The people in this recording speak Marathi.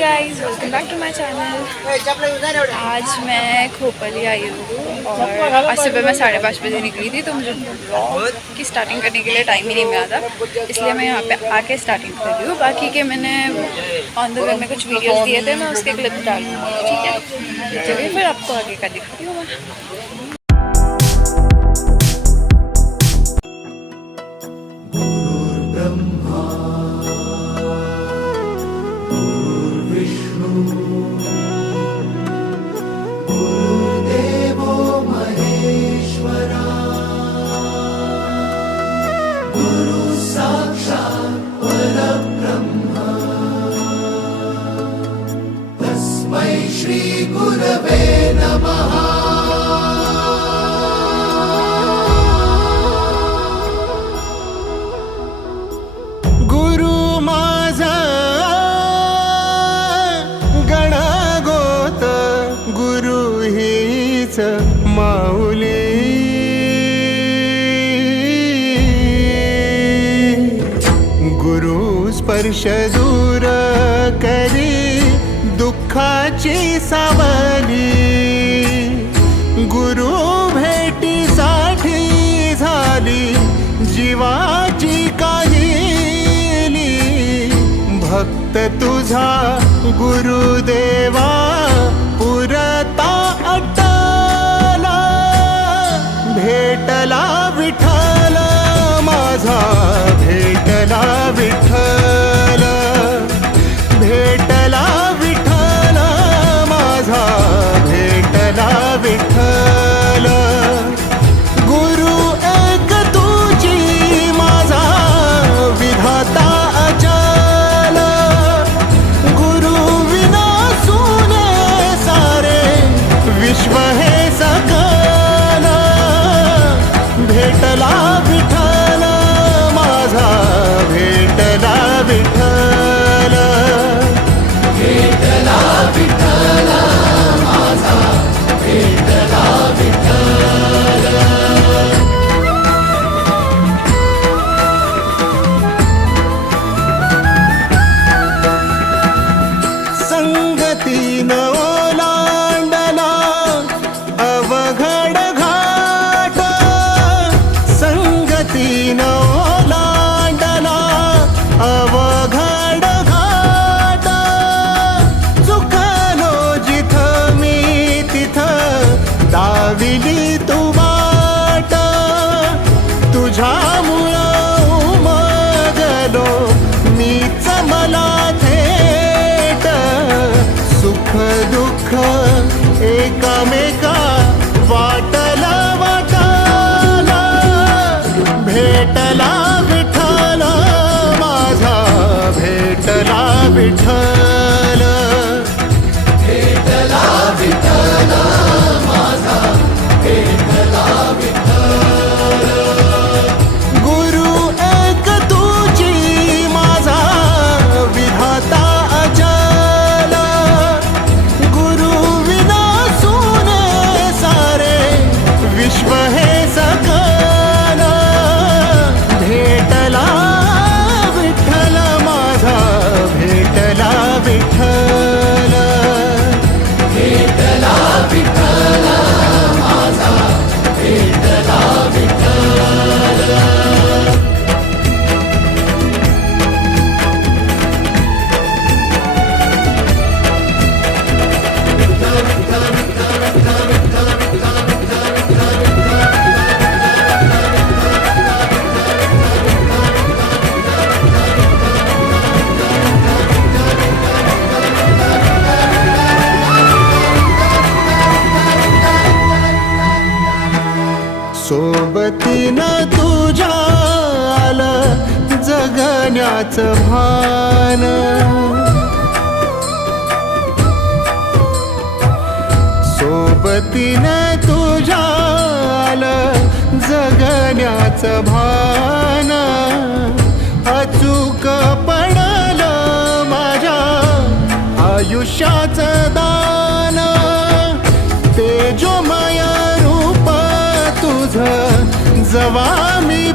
Guys, welcome back to my channel. आज मैं खोपली आई हूँ और आज सुबह मैं 5:30 बजे निकली थी, तो मुझे ब्लॉग की स्टार्टिंग करने के लिए टाइम ही नहीं मिला था, इसलिए मैं यहाँ पे आके स्टार्टिंग कर रही हूँ। बाकी के मैंने ऑन द वे में कुछ वीडियोस दिए थे, मैं उसके क्लिप डालूँगी, ठीक है। चलिए फिर आपको आगे का दिखाती हूँ मैं। श्री गुरवे नमः। गुरु माझा गणगोत, गुरु हीच माऊली। गुरु स्पर्श दूर करी दुःखाची सावली। गुरु भेटीसाठी झाली जीवाची काहिली। भक्त तुझा गुरुदेवा पुरता अटला। भेटला विठ्ठल माझा, भेटला विठ्ठल, भेटला विठ्ठल माझा, भेटला विठ्ठल। गुरु एक तुझी माझा विधाता अचल। गुरु विना सुने सारे विश्व हे सकल। भेटला विठ्ठल माझा, भेटला विठ्ठल, भेटला विठ्ठल माझा, भेटला विठ्ठल। संगतीन ओलांडला अवघड घाट। संगतीन ओलांडला अवघड घाट। चुकलो जिथं मी तिथं दाविली तू वाट। तुझ्यामुळं उमगलो मीच मला थेट। सुख दुःख एकामेका वाटला वाटाला। भेटला विठ्ठल माझा, भेटला विठ्ठल, भेटला विठ्ठल माझा, भेटला विठ्ठल। गुरु एक तुझी माझा विधाता अचल। गुरु विना सुने सारे विश्व हे सकल। भेटला विठ्ठल माझा, भेटला विठ्ठल, भेटला विठ्ठल माझा, भेटला विठ्ठल। सोबतीनं तुझ्या आलं जगण्याचं भान। सोबतीनं तुझ्या आलं जगण्याचं भान। अचूक पडलं माझ्या आयुष्याचं दान। तेजोमय रूप तुझं जवा मी